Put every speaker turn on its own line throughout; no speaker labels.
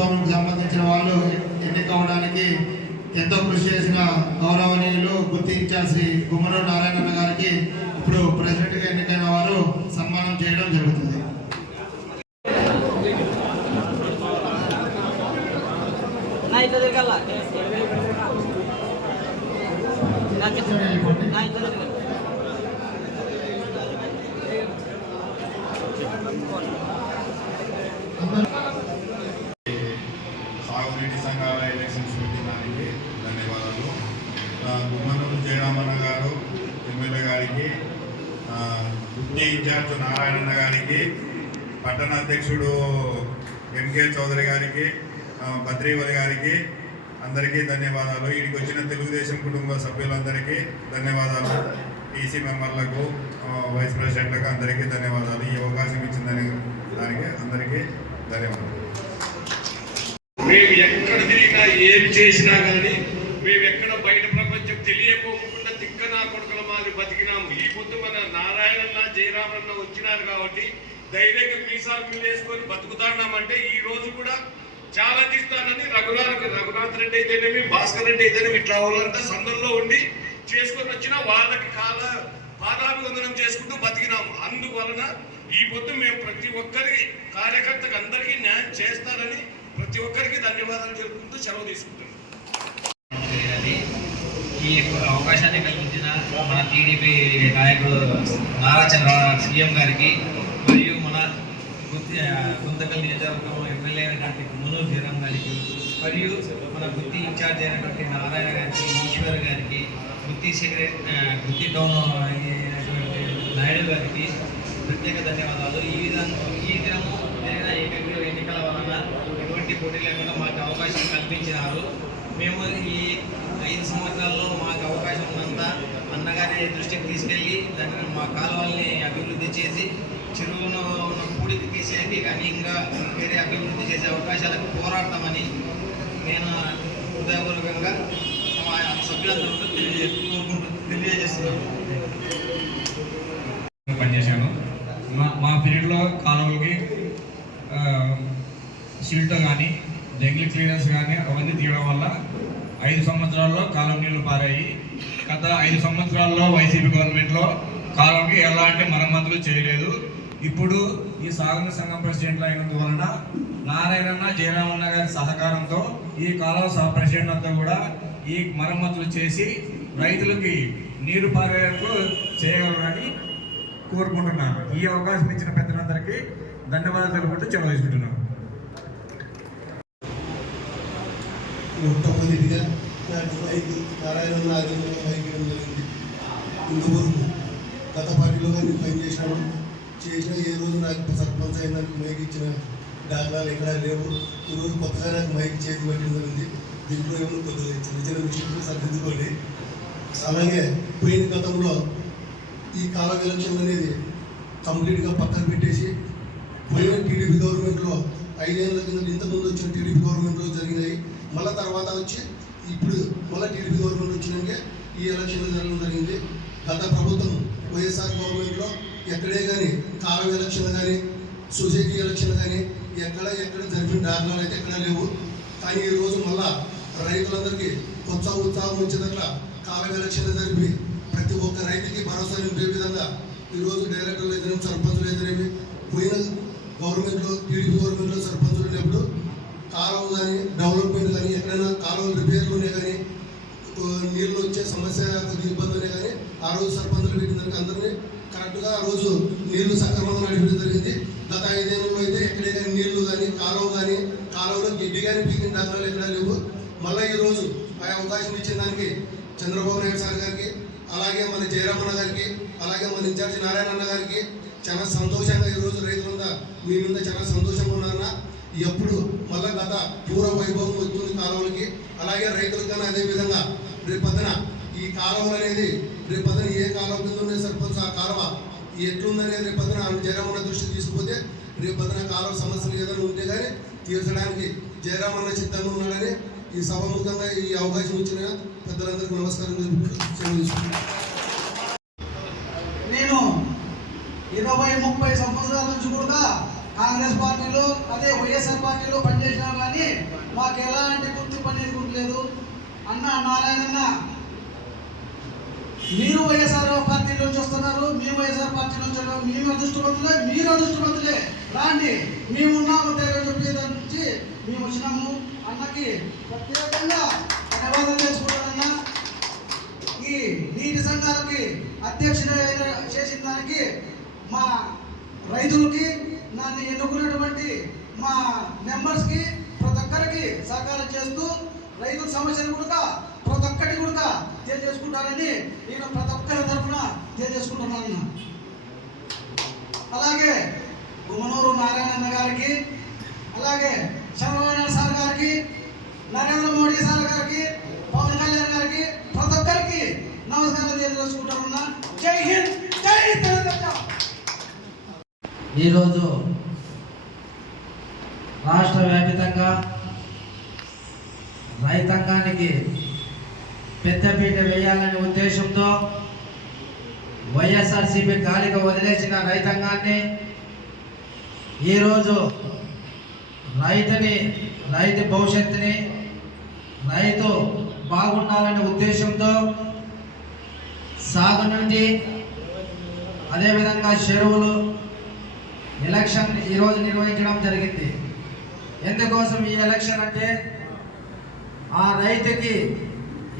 ప్రభుత్వానికి సంబంధించిన వాళ్ళు ఎన్నికవడానికి ఎంతో కృషి చేసిన గౌరవనీయులు గుర్తించాల్సి గుమ్మనూరు నారాయణ గారికి ఇప్పుడు ప్రెసిడెంట్గా ఎన్నికైన వారు సన్మానం చేయడం జరుగుతుంది.
నా
పట్టణ అధ్యక్షుడు ఎంకే చౌదరి గారికి ఆ, గారికి అందరికీ ధన్యవాదాలు. ఇక్కడికి వచ్చిన తెలుగుదేశం కుటుంబ సభ్యులందరికీ ధన్యవాదాలు. టీసీ మెంబర్లకు వైస్ ప్రెసిడెంట్లకు అందరికీ ధన్యవాదాలు. ఈ అవకాశం ఇచ్చిందని దానికి అందరికీ ధన్యవాదాలు.
మేము ఎక్కడ తిరిగినా ఏం చేసినా కానీ మేము ఎక్కడ బయట ప్రపంచం తెలియకోకుండా తిక్కనా కొడుకుల మాదిరి బతికినాము. ఈ పొద్దు మన నారాయణన్న జయరామన్న వచ్చినారు కాబట్టి ధైర్యంగా మీసాలు మిల్లేసుకొని బతుకుతాన్నామంటే ఈ రోజు కూడా చాలా తీస్తానని రఘునాథ్ రఘునాథ్ రెడ్డి అయితేనేమి భాస్కర్ రెడ్డి అయితేనేమి ఇట్లా వాళ్ళంతా సందుల్లో ఉండి చేసుకొని వచ్చిన వాళ్ళకి కాల పాదాభివందనం చేసుకుంటూ బతికినాము. అందువలన ఈ పొద్దు మేము ప్రతి ఒక్కరికి కార్యకర్తకు అందరికీ న్యాయం చేస్తారని ప్రతి ఒక్కరికి ధన్యవాదాలు తెలుపుకుంటూ సెలవు తీసుకుంటాను
అది ఈ అవకాశాన్ని కల్పించిన మన టీడీపీ నాయకుడు నారా చంద్రబాబు సీఎం గారికి గుత్తి గుంతకల్ నియోజకవర్గంలో ఎమ్మెల్యే అయినటువంటి మునూరు జయరాం గారికి మరియు మన గుత్తి ఇన్ఛార్జ్ అయినటువంటి నారాయణ గారికి ఈశ్వర్ గారికి గుత్తి సెక్రటరీ గుత్తి టౌన్ అయినటువంటి నాయుడు గారికి ప్రత్యేక ధన్యవాదాలు. ఈ విధంగా ఈ దినము జరిగిన ఏకగ్రీవ ఎన్నికల వలన ఎటువంటి పోటీ లేకుండా మాకు అవకాశం కల్పించినారు. మేము ఈ ఐదు సంవత్సరాల్లో మాకు అవకాశం ఉన్నంత అన్నగారి దృష్టికి తీసుకెళ్ళి దాన్ని మా కాలువల్ని అభివృద్ధి చేసి చెరువును అభివృద్ధి పూడికి కానీ ఇంకా వేరే అభివృద్ధి చేసే అవకాశాలకు పోరాడతామని నేను హృదయపూర్వకంగా మా సభ్యులందరూ తెలియజే కోరుకుంటూ తెలియజేస్తున్నాను.
పనిచేశాను. మా మా పీరియడ్లో కాలువలకి సిల్ట్ కానీ జంగిల్ క్లీనర్స్ కానీ అవన్నీ తీయడం వల్ల ఐదు సంవత్సరాల్లో కాలువ నీళ్ళు పారాయి. గత ఐదు సంవత్సరాల్లో వైసీపీ గవర్నమెంట్లో కాలువకి ఎలాంటి మరమ్మతులు చేయలేదు. ఇప్పుడు ఈ సాగునీరు సంఘం ప్రెసిడెంట్లు అయినందువలన నారాయణన్న జయరామన్న గారి సహకారంతో ఈ కాలువ సహ ప్రెసిడెంట్ అంతా కూడా ఈ మరమ్మతులు చేసి రైతులకి నీరు పారేందుకు చేయగలరని కోరుకుంటున్నాను. ఈ అవకాశం ఇచ్చిన పెద్దలందరికీ ధన్యవాదాలు తెలుపుకుంటూ చెలవు తీసుకుంటున్నాను.
మొట్టమొదటిగా నాకు మైకి నారాయణ జరిగింది. ఇంతవరకు గత పార్టీలో కానీ పనిచేసినాను చేసిన ఏ రోజు నాకు సర్పంచ్ అయినందుకు మైక్ ఇచ్చిన దాఖలాలు ఎక్కడా లేవు. ఈరోజు కొత్తగా నాకు మైక్ చేతి పెట్టడం జరిగింది దీంట్లో ఏమో కొద్దిగా చిన్న చిన్న విషయంలో సర్దిద్దుకోండి అలాగే పోయిన గతంలో ఈ కాల ఎలక్షన్ అనేది కంప్లీట్గా పక్కన పెట్టేసి పోయిన టీడీపీ గవర్నమెంట్లో ఐదేళ్ళ కింద ఇంతకుముందు వచ్చిన టీడీపీ గవర్నమెంట్లో జరిగినాయి. మళ్ళీ తర్వాత వచ్చి ఇప్పుడు మళ్ళీ టీడీపీ గవర్నమెంట్ వచ్చినాక ఈ ఎలక్షన్లు జరగడం జరిగింది. గత ప్రభుత్వం వైఎస్ఆర్ గవర్నమెంట్లో ఎక్కడే కానీ కాలం ఎలక్షన్ కానీ సొసైటీ ఎలక్షన్ కానీ ఎక్కడ ఎక్కడ జరిపిన దారుణాలు అయితే ఎక్కడ లేవు. కానీ ఈరోజు మళ్ళా రైతులందరికీ కొత్త ఉత్సాహం వచ్చేదట్లా కాలం ఎలక్షన్ జరిపి ప్రతి ఒక్క రైతుకి భరోసా నింపే విధంగా ఈరోజు డైరెక్టర్లు ఎదురేమి సర్పంచులు ఎదురేమి పోయిన గవర్నమెంట్లో టీడీపీ గవర్నమెంట్లో సర్పంచులు ఉన్నప్పుడు కాలువ కానీ డెవలప్మెంట్ కానీ ఎక్కడైనా కాలువలు రిపేర్లు ఉన్నాయి కానీ నీళ్ళు వచ్చే సమస్య కొద్దిగా ఇబ్బంది ఉన్నాయి కానీ ఆ రోజు సర్పంచులు పెట్టిన దానికి అందరినీ కరెక్ట్గా రోజు నీళ్ళు సక్రమంగా నడిపించడం జరిగింది. గత ఐదేళ్ళలో అయితే ఎక్కడే కానీ నీళ్ళు కానీ కాలువ కానీ కాలువలో గిడ్డి కానీ పీకిన దాఖలాలు ఎక్కడా లేవు. మళ్ళీ ఈరోజు ఆ అవకాశం ఇచ్చిన దానికి చంద్రబాబు నాయుడు సార్ గారికి అలాగే మన జయరామన్న గారికి అలాగే మన ఇన్ఛార్జ్ నారాయణ గారికి చాలా సంతోషంగా ఈ రోజు రైతులంతా మీ మీద చాలా సంతోషంగా ఉన్నారన్న. ఎప్పుడు మళ్ళా గత పూర్వ వైభవం వస్తుంది కాలువలకి. అలాగే రైతులకు కానీ అదే విధంగా రేపొద్దున ఈ కాలం అనేది రేపొద్దున ఏ కాలం కింద ఉండే సర్పంచ్ ఆ కాలువ ఎట్లుందనేది రేపొద్దున జయరామన్న దృష్టికి తీసుకుపోతే రేపొద్దున కాలం సమస్యలు ఏదైనా ఉంటే కానీ తీర్చడానికి జయరామన్న సిద్ధంగా ఉన్నాడని ఈ సభముఖంగా ఈ అవకాశం ఇచ్చిన పెద్దలందరికీ నమస్కారం
నేను ఇరవై ముప్పై సంవత్సరాల నుంచి కూడా కాంగ్రెస్ పార్టీలో అదే వైఎస్ఆర్ పార్టీలో పనిచేసినా కానీ మాకు ఎలాంటి గుర్తింపు అనేది కూడా అన్న నారాయణ మీరు వైఎస్ఆర్ పార్టీ నుంచి వస్తున్నారు మీ వైఎస్ఆర్ పార్టీ నుంచి మేము అదృష్టవంతులే మీరు అదృష్టవంతులే. రాండి మేము ఉన్నాము ధైర్యం చెప్పేదాని నుంచి మేము వచ్చినాము. అన్నకి ప్రత్యేకంగా ధన్యవాదాలు చేసుకుంటానన్నా ఈ నీటి సంఘాలకి అధ్యక్షుడు చేసిన దానికి మా రైతులకి నన్ను ఎన్నుకున్నటువంటి మా మెంబర్స్కి ప్రతి ఒక్కరికి సహకారం చేస్తూ రైతుల సమస్యలు కూడా కూడా తెలియజేసుకుంటానని నేను ప్రతి ఒక్కరి తరఫున తెలియజేసుకుంటున్నాను అలాగే గుమనూరు నారాయణన్న గారికి అలాగే చంద్రబాబు సార్ గారికి నరేంద్ర మోడీ సార్ గారికి పవన్ కళ్యాణ్ గారికి ప్రతి ఒక్కరికి నమస్కారం తెలియజేసుకుంటున్నా జై హింద్ జై తెలుగుదేశం
ఈరోజు రాష్ట్ర వ్యాపితంగా పెద్దపీట వేయాలనే ఉద్దేశంతో వైఎస్ఆర్సీపీ గాలిగా వదిలేసిన రైతాంగాన్ని ఈరోజు రైతుని రైతు భవిష్యత్తుని రైతు బాగుండాలనే ఉద్దేశంతో సాగు నుండి అదేవిధంగా చెరువులు ఎలక్షన్ ఈరోజు నిర్వహించడం జరిగింది. ఎందుకోసం ఈ ఎలక్షన్ అంటే ఆ రైతుకి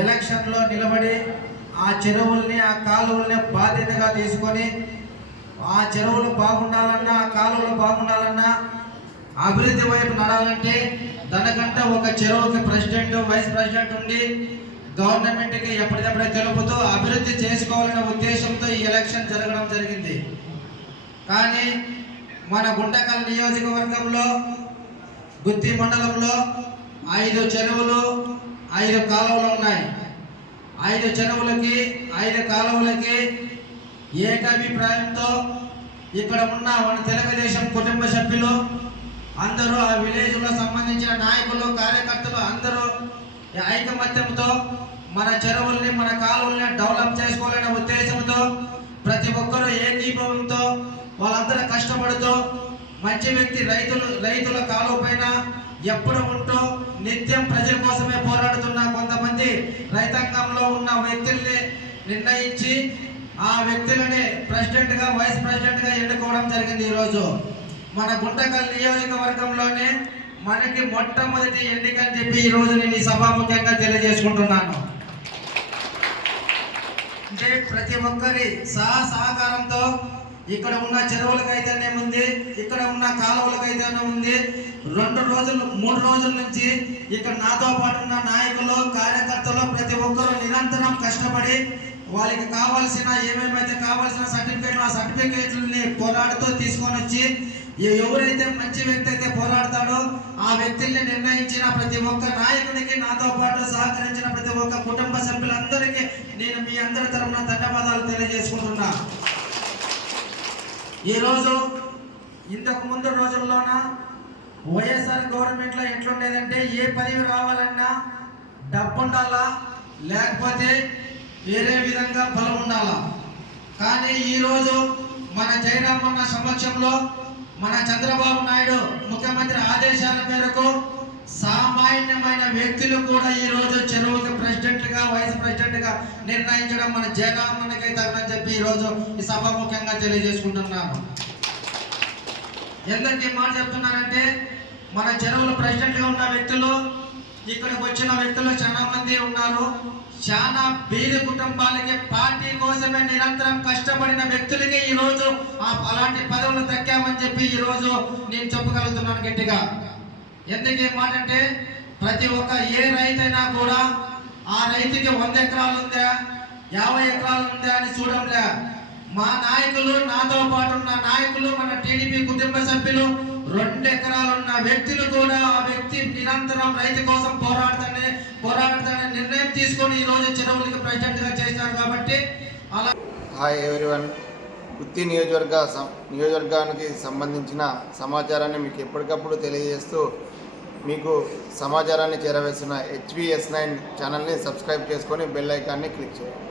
ఎలక్షన్లో నిలబడి ఆ చెరువుల్ని ఆ కాలువల్ని బాధ్యతగా తీసుకొని ఆ చెరువులు బాగుండాలన్నా ఆ కాలువలు బాగుండాలన్నా అభివృద్ధి వైపు నడాలంటే దానికంట ఒక చెరువుకి ప్రెసిడెంట్ వైస్ ప్రెసిడెంట్ ఉండి గవర్నమెంట్కి ఎప్పటికప్పుడే తెలుపుతూ అభివృద్ధి చేసుకోవాలనే ఉద్దేశంతో ఈ ఎలక్షన్ జరగడం జరిగింది. కానీ మన గుంటకల్ నియోజకవర్గంలో గుత్తి మండలంలో ఐదు చెరువులు ఐదు కాలువలు ఉన్నాయి. ఐదు చెరువులకి ఐదు కాలువలకి ఏకాభిప్రాయంతో ఇక్కడ ఉన్న మన తెలుగుదేశం కుటుంబ సభ్యులు అందరూ ఆ విలేజ్లో సంబంధించిన నాయకులు కార్యకర్తలు అందరూ ఐకమత్యంతో మన చెరువుల్ని మన కాలువల్ని డెవలప్ చేసుకోవాలనే ఉద్దేశంతో ప్రతి ఒక్కరూ ఏకీభవంతో వాళ్ళందరూ కష్టపడుతూ మంచి వ్యక్తి రైతులు రైతుల కాలువ పైన ఎప్పుడు ఉంటూ నిత్యం ప్రజల కోసమే పోరాడుతున్న కొంతమంది రైతాంగంలో ఉన్న వ్యక్తుల్ని నిర్ణయించి ఆ వ్యక్తులని ప్రెసిడెంట్గా వైస్ ప్రెసిడెంట్గా ఎన్నుకోవడం జరిగింది ఈరోజు. మన గుంటకల్ నియోజకవర్గంలోనే మనకి మొట్టమొదటి ఎన్నిక అని చెప్పి ఈ రోజు నేను ఈ సభాముఖంగా తెలియజేసుకుంటున్నాను. అంటే ప్రతి ఒక్కరి సహా సహకారంతో ఇక్కడ ఉన్న చెరువులకైతేనే ఉంది ఇక్కడ ఉన్న కాలువలకైతేనే ఉంది. రెండు రోజులు మూడు రోజుల నుంచి ఇక్కడ నాతో పాటు ఉన్న నాయకులు కార్యకర్తలు ప్రతి ఒక్కరూ నిరంతరం కష్టపడి వాళ్ళకి కావాల్సిన ఏమేమైతే కావాల్సిన సర్టిఫికేట్లు ఆ సర్టిఫికేట్లని పోరాడుతూ తీసుకొని వచ్చి ఎవరైతే మంచి వ్యక్తి అయితే పోరాడతాడో ఆ వ్యక్తుల్ని నిర్ణయించిన ప్రతి ఒక్క నాయకునికి నాతో పాటు సహకరించిన ప్రతి ఒక్క కుటుంబ సభ్యులందరికీ నేను మీ అందరి తరఫున ధన్యవాదాలు తెలియజేసుకుంటున్నాను ఈరోజు ఇంతకు ముందు రోజుల్లోన వైఎస్ఆర్ గవర్నమెంట్లో ఎట్లుండేదంటే ఏ పదవి రావాలన్నా డబ్బు ఉండాలా లేకపోతే వేరే విధంగా బలం ఉండాలా కానీ ఈరోజు మన జయరామన్న సమక్షంలో మన చంద్రబాబు నాయుడు ముఖ్యమంత్రి ఆదేశాల మేరకు సామాన్యమైన వ్యక్తులు కూడా ఈ రోజు చెరువుకి ప్రెసిడెంట్గా వైస్ ప్రెసిడెంట్గా నిర్ణయించడం మన జగన్మోహన్కి తగనని చెప్పి ఈ రోజు ఈ తెలియజేసుకుంటున్నాను. ఎందుకు ఈ మాట చెప్తున్నానంటే మన చెరువులు ప్రెసిడెంట్గా ఉన్న వ్యక్తులు ఇక్కడికి వచ్చిన వ్యక్తులు చాలా మంది ఉన్నారు. చాలా బీద కుటుంబాలకి పార్టీ కోసమే నిరంతరం కష్టపడిన వ్యక్తులకి ఈరోజు అలాంటి పదవులు దక్కామని చెప్పి ఈరోజు నేను చెప్పగలుగుతున్నాను గట్టిగా. ఎందుకు మాట అంటే ప్రతి ఒక్క ఏ రైతైనా కూడా ఆ రైతుకి వంద ఎకరాలు ఉందా యాభై ఎకరాలు ఉందా అని చూడంలే. మా నాయకులు నాతో పాటు ఉన్న నాయకులు మన టీడీపీ కుటుంబ సభ్యులు రెండు ఎకరాలు ఉన్న వ్యక్తులు కూడా ఆ వ్యక్తి నిరంతరం రైతు కోసం పోరాడుతానే పోరాడతానే నిర్ణయం తీసుకొని ఈ రోజు చెరువులకి ప్రెసిడెంట్ చేశారు కాబట్టి అలా
హాయ్ ఎవ్రీవన్ వృత్తి నియోజకవర్గ సం- నియోజకవర్గానికి సంబంధించిన సమాచారాన్ని మీకు ఎప్పటికప్పుడు తెలియజేస్తూ మీకు సమాచారాన్ని చేరవేసిన హెచ్విఎస్ నైన్ ఛానల్ని సబ్స్క్రైబ్ చేసుకొని బెల్ ఐకాన్ని క్లిక్ చేయండి.